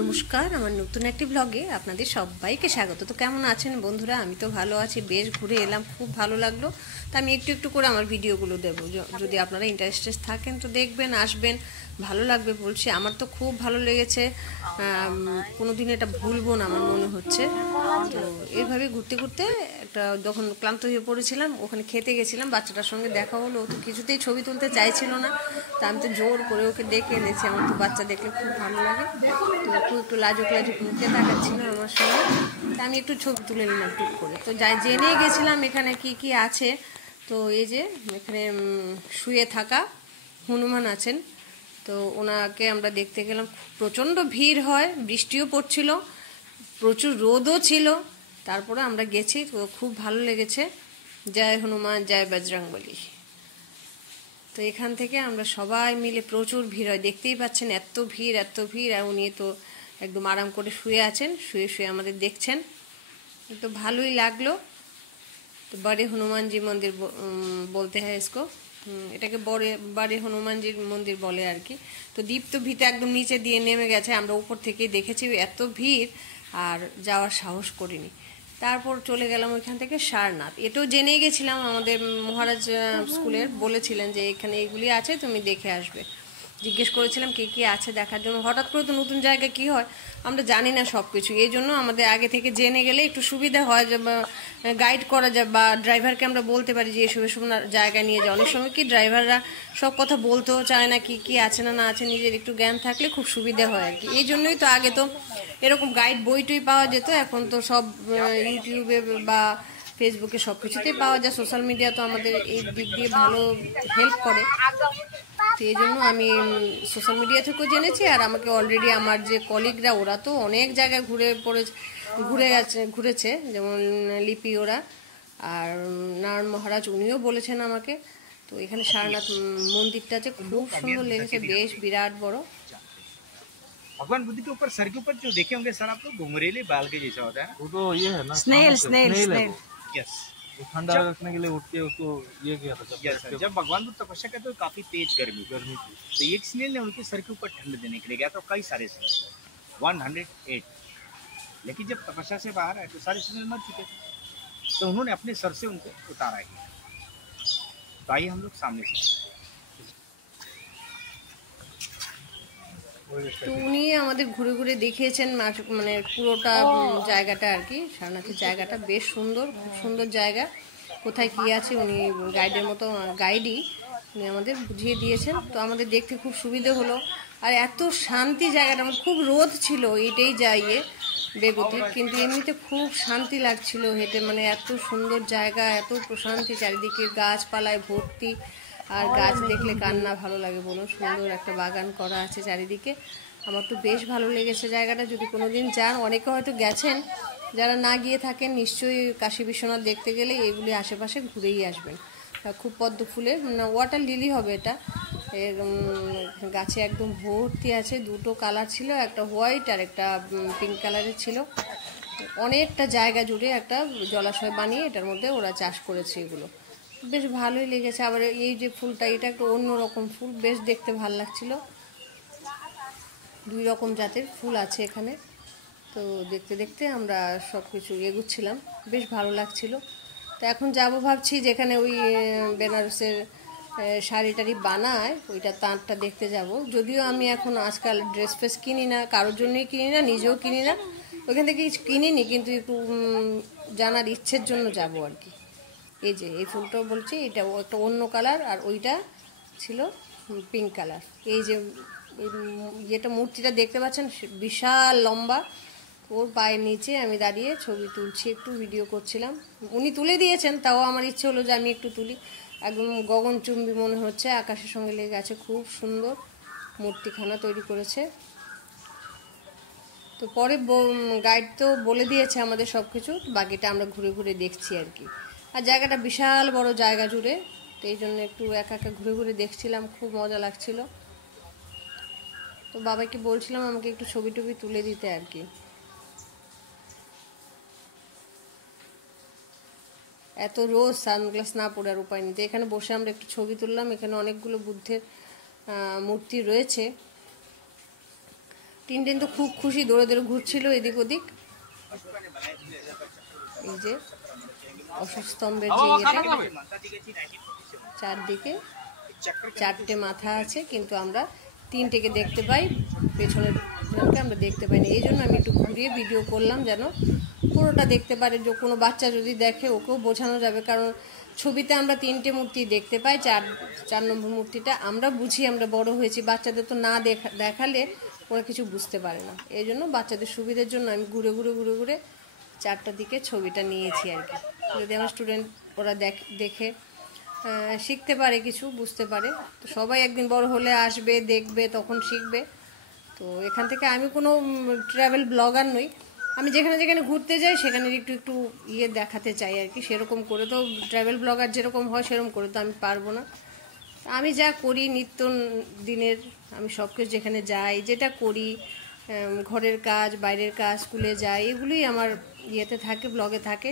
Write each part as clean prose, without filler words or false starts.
নমস্কার, আমার নতুন একটি ব্লগে আপনাদের সবাইকে স্বাগত। তো কেমন আছেন বন্ধুরা? আমি তো ভালো আছি, বেশ ঘুরে এলাম, খুব ভালো লাগলো। তো আমি একটু একটু করে আমার ভিডিওগুলো দেবো, যদি আপনারা ইন্টারেস্টেড থাকেন তো দেখবেন, আসবেন, ভালো লাগবে বলছি। আমার তো খুব ভালো লেগেছে, কোনোদিন এটা ভুলবো না আমার মনে হচ্ছে। তো এইভাবে ঘুরতে ঘুরতে একটা যখন ক্লান্ত হয়ে পড়েছিলাম, ওখানে খেতে গেছিলাম, বাচ্চাটার সঙ্গে দেখা হলো। ও তো কিছুতেই ছবি তুলতে চাইছিল না, তা আমি তো জোর করে ওকে ডেকে এনেছি। আমার তো বাচ্চা দেখলে খুব ভালো লাগে, তো একটু লাজুক লাজুক মুখে তাকাচ্ছিল আমার সঙ্গে। তা আমি একটু ছবি তুলে নিলাম টুক করে। তো যাই জেনে গেছিলাম এখানে কি কি আছে। তো এই যে এখানে শুয়ে থাকা হনুমান আছেন, তো ওনাকে আমরা দেখতে গেলাম। প্রচণ্ড ভিড় হয়, বৃষ্টিও পড়ছিল, প্রচুর রোদও ছিল, তারপরে আমরা গেছি, তো খুব ভালো লেগেছে। জয় হনুমান জয় বজরংবলী। তো এখান থেকে আমরা সবাই মিলে, প্রচুর ভিড় হয়, দেখতেই পাচ্ছেন এত ভিড় এত ভিড়। আর উনি তো একদম আরাম করে শুয়ে আছেন, শুয়ে শুয়ে আমাদের দেখছেন, তো ভালোই লাগলো। তো বড়ে হনুমানজি মন্দির বলতে হয় ইসকো, এটাকে বড়ে হনুমানজির মন্দির বলে আর কি। তো দীপ্ত ভিতে একদম নিচে দিয়ে নেমে গেছে, আমরা উপর থেকেই দেখেছি, এত ভিড় আর যাওয়ার সাহস করিনি। তারপর চলে গেলাম ওইখান থেকে সারনাথ। এটাও জেনেই গেছিলাম, আমাদের মহারাজ স্কুলের বলেছিলেন যে এখানে এগুলি আছে, তুমি দেখে আসবে। জিজ্ঞেস করেছিলাম কি কি আছে দেখার জন্য। হঠাৎ করে তো নতুন জায়গা কি হয় আমরা জানি না সব কিছু, এই জন্য আমাদের আগে থেকে জেনে গেলে একটু সুবিধা হয়, যে গাইড করা যায়, বা ড্রাইভারকে আমরা বলতে পারি যে এসব এসব জায়গায় নিয়ে যায়। অনেক সময় কি ড্রাইভাররা সব কথা বলতেও চায় না, কি কি আছে না না আছে, নিজের একটু জ্ঞান থাকলে খুব সুবিধা হয় আর কি। এই জন্যই তো আগে তো এরকম গাইড বইটই পাওয়া যেত, এখন তো সব ইউটিউবে বা ফেসবুকে সব কিছুতেই পাওয়া যায়। সোশ্যাল মিডিয়া তো আমাদের এই দিক দিয়ে ভালো হেল্প করে। তো এই জন্য আমি সোশ্যাল মিডিয়া থেকেও জেনেছি, আর আমাকে অলরেডি আমার যে কলিগরা ওরা তো অনেক জায়গায় ঘুরেছে, যেমন লিপি ওরা আর নারায়ণ মহারাজ, উনিও বলেছেন আমাকে। তো এখানে সারনাথ মন্দিরটা আছে, খুব সুন্দর লেগেছে, বেশ বিরাট বড়। भगवान बुद्ध के ऊपर सर के ऊपर जो देखे होंगे सर, आपको घुंघरेले बाल के जैसा होता है। वो तो ये है ना, स्नेल स्नेल है स्नेल। वो। यस, वो ठंडा रखने के लिए उठ के उसको ये किया था जब भगवान बुद्ध तपस्या करते तो काफी तेज गर्मी गर्मी थी। तो एक स्नेल ने उनके सर के ऊपर ठंड देने के लिए गया, तो कई सारे स्नेल 108, लेकिन जब तपस्या से बाहर आए तो सारे स्नेल मर चुके थे, तो उन्होंने अपने सर से उनको उतारा ही। तो आइए हम लोग सामने से। তো উনি আমাদের ঘুরে ঘুরে দেখিয়েছেন, মানে পুরোটা জায়গাটা আর কি। সারনাথের জায়গাটা বেশ সুন্দর, খুব সুন্দর জায়গা। কোথায় কি আছে উনি গাইডের মতো, গাইডই উনি আমাদের বুঝিয়ে দিয়েছেন। তো আমাদের দেখতে খুব সুবিধে হলো, আর এত শান্তি জায়গাটা। আমার খুব রোদ ছিল এইটাই যাইয়ে বেগুতির, কিন্তু এমনিতে খুব শান্তি লাগছিল হেঁটে, মানে এত সুন্দর জায়গা, এত প্রশান্তি, চারিদিকে গাছপালায় ভর্তি। আর গাছ দেখলে কার না ভালো লাগে বলুন, সুন্দর একটা বাগান করা আছে চারিদিকে। আমার তো বেশ ভালো লেগেছে জায়গাটা। যদি কোনোদিন যান, অনেকে হয়তো গেছেন, যারা না গিয়ে থাকেন নিশ্চয়ই কাশী বিশ্বনাথ দেখতে গেলে এগুলি আশেপাশে ঘুরেই আসবেন। খুব পদ্ম ফুলের ওয়াটার লিলি হবে এটা, গাছে একদম ভর্তি আছে। দুটো কালার ছিল, একটা হোয়াইট আর একটা পিঙ্ক কালারের ছিল। অনেকটা জায়গা জুড়ে একটা জলাশয় বানিয়ে এটার মধ্যে ওরা চাষ করেছে, এগুলো বেশ ভালোই লেগেছে। আবার এই যে ফুলটা, এটা একটা অন্যরকম ফুল, বেশ দেখতে ভালো লাগছিল। 2 রকম জাতের ফুল আছে এখানে। তো দেখতে দেখতে আমরা সব কিছু এগুচ্ছিলাম, বেশ ভালো লাগছিল। তো এখন যাব ভাবছি, যেখানে ওই বেনারসের শাড়ি টাড়ি বানায়, ওইটা তাঁতটা দেখতে যাব। যদিও আমি এখন আজকাল ড্রেস ফ্রেস কিনি না, কারোর জন্যই কিনি না, নিজেও কিনি না, ওইখান থেকে কিনিনি, কিন্তু একটু জানার ইচ্ছের জন্য যাব আর কি। এই যে এই ফুলটাও বলছি, এটা একটা অন্য কালার, আর ওইটা ছিল পিঙ্ক কালার। এই যে যেটা মূর্তিটা দেখতে পাচ্ছেন বিশাল লম্বা, ওর পায়ের নিচে আমি দাঁড়িয়ে ছবি তুলছি, একটু ভিডিও করছিলাম। উনি তুলে দিয়েছেন, তাও আমার ইচ্ছে হলো যে আমি একটু তুলি। একদম গগনচুম্বী মনে হচ্ছে, আকাশের সঙ্গে লেগে আছে, খুব সুন্দর মূর্তিখানা তৈরি করেছে। তো পরে গাইড তো বলে দিয়েছে আমাদের সব কিছু, বাকিটা আমরা ঘুরে ঘুরে দেখছি আর কি। আর জায়গাটা বিশাল বড় জায়গা জুড়ে, তো এই জন্য একটু একা একা ঘুরে ঘুরে দেখছিলাম, খুব মজা লাগছিল। তো বাবাকে বলছিলাম আমাকে একটু ছবি টবি তুলে দিতে আর কি। এত রোজ সানগ্লাস না পরে আর উপায় নেই। তো এখানে বসে আমরা একটু ছবি তুললাম। এখানে অনেকগুলো বুদ্ধের মূর্তি রয়েছে, টিনটিন তো খুব খুশি, দৌড়ে দৌড়ে ঘুরছিল এদিক ওদিক। এই যে অশোক স্তম্ভের যে ইয়েটা, চারদিকে 4টে মাথা আছে, কিন্তু আমরা 3টেকে দেখতে পাই, পেছনের জনকে আমরা দেখতে পাই না। এই জন্য আমি একটু ঘুরিয়ে ভিডিও করলাম, যেন পুরোটা দেখতে পারে। যে কোনো বাচ্চা যদি দেখে ওকেও বোঝানো যাবে, কারণ ছবিতে আমরা 3টে মূর্তি দেখতে পাই, 4 নম্বর মূর্তিটা আমরা বুঝি, আমরা বড় হয়েছি, বাচ্চাদের তো না দেখালে ওরা কিছু বুঝতে পারে না। এই জন্য বাচ্চাদের সুবিধার জন্য আমি ঘুরে ঘুরে ঘুরে ঘুরে 4টা দিকে ছবিটা নিয়েছি আর কি, যদি আমার স্টুডেন্ট ওরা দেখে শিখতে পারে, কিছু বুঝতে পারে। তো সবাই একদিন বড় হলে আসবে, দেখবে, তখন শিখবে। তো এখান থেকে আমি কোনো ট্রাভেল ব্লগার নই, আমি যেখানে যেখানে ঘুরতে যাই সেখানে একটু একটু দেখাতে চাই আর কি। সেরকম করে তো ট্রাভেল ব্লগার যেরকম হয় সেরকম করে তো আমি পারবো না। আমি যা করি নিত্য দিনের, আমি সব কিছু যেখানে যাই, যেটা করি, ঘরের কাজ, বাইরের কাজ, স্কুলে যাই, এগুলোই আমার থাকে, ব্লগে থাকে।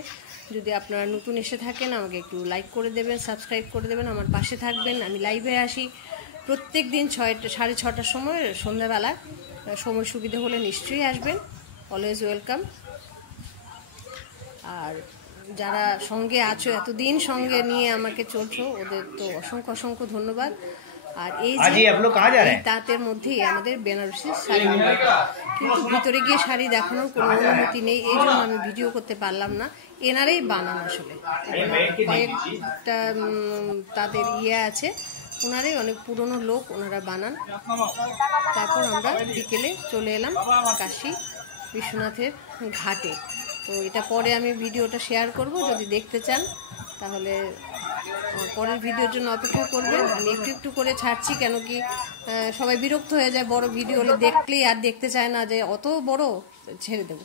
যদি আপনারা নতুন এসে থাকেন আমাকে একটু লাইক করে দেবেন, সাবস্ক্রাইব করে দেবেন, আমার পাশে থাকবেন। আমি লাইভে আসি প্রত্যেক দিন 6:30 6টার সময়, সন্ধ্যাবেলা। সময় সুবিধা হলে নিশ্চয়ই আসবেন, অলওয়েজ ওয়েলকাম। আর যারা সঙ্গে আছো, এতদিন সঙ্গে নিয়ে আমাকে চলছো, ওদের তো অসংখ্য অসংখ্য ধন্যবাদ। আর এই যে তাঁতের মধ্যেই আমাদের বেনারসি শাড়ি, কিন্তু ভিতরে গিয়ে শাড়ি দেখানোর কোনো অনুমতি নেই, এই জন্য আমি ভিডিও করতে পারলাম না। এনারাই বানান, আসলে কয়েকটা তাদের আছে, ওনারাই অনেক পুরনো লোক, ওনারা বানান। তারপর আমরা বিকেলে চলে এলাম কাশী বিশ্বনাথের ঘাটে। তো এটা পরে আমি ভিডিওটা শেয়ার করব, যদি দেখতে চান তাহলে পরের ভিডিওর জন্য অপেক্ষা করবেন। আমি একটু একটু করে ছাড়ছি, কেন কি সবাই বিরক্ত হয়ে যায় বড় ভিডিও হলে, দেখলেই আর দেখতে চায় না, যে অত বড় ছেড়ে দেবো।